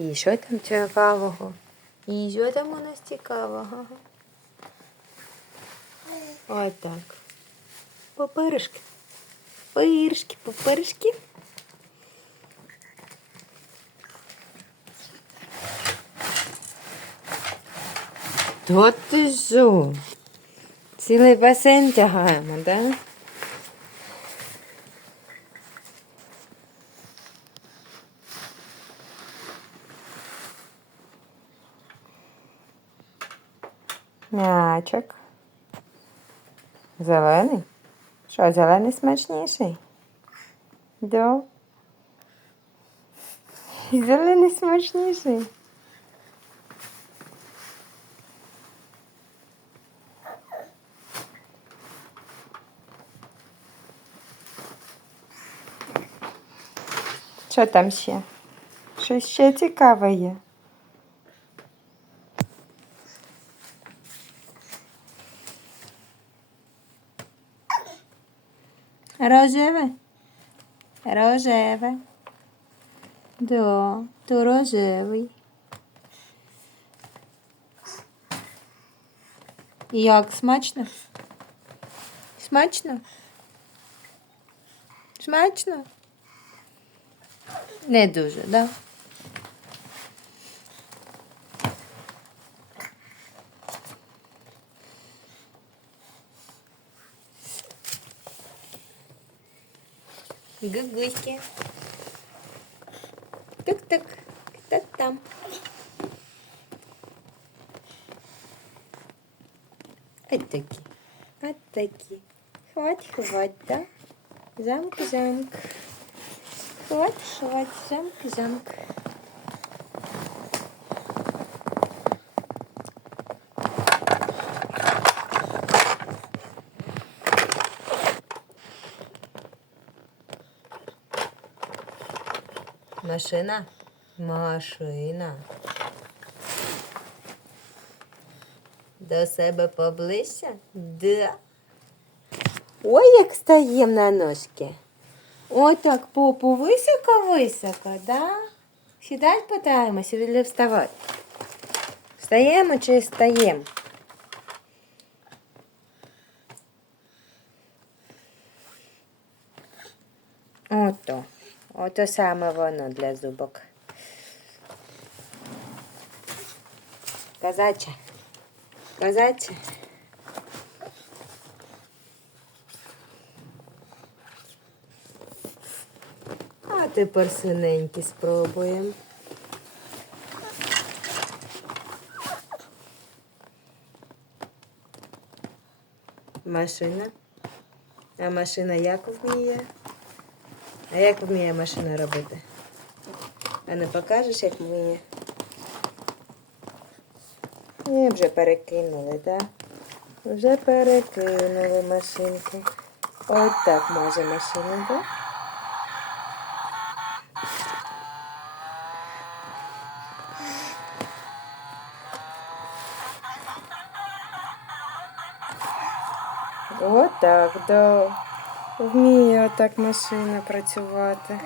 І що там цікавого? І що там у нас цікавого? Ось так. Папиришки. Пиришки, папиришки. То ти що? Цілий басейн тягаємо, да? Мячик. Зелений? Що, зелений смачніший? Да. Зелений смачніший. Що там ще? Що ще цікаве є? Рожеве? Рожеве. Да, то рожевий. Як смачно? Смачно? Смачно? Не дуже, да? Гугуськи. Тук-тук. Кто там? Вот таки. Вот таки. Хвать, хвать, да? Замк, замк. Хвать, хвать, замк, замк. Машина? Машина. До себе поближче? Да. Ой, як стаєм на ножки. Отак попу високо-високо, да? Сідать питаємося чи вставати? Встаємо чи стаємо? Ото. Ото саме воно для зубок. Казача. Казача. А тепер синенькі спробуємо. Машина. А машина як вміє? А як вміє машина робити? А не покажеш, як вміє? Ні, вже перекинули, так? Да? Вже перекинули машинки. Ось так може машина, так? Отак, да. Вміє отак машина працювати.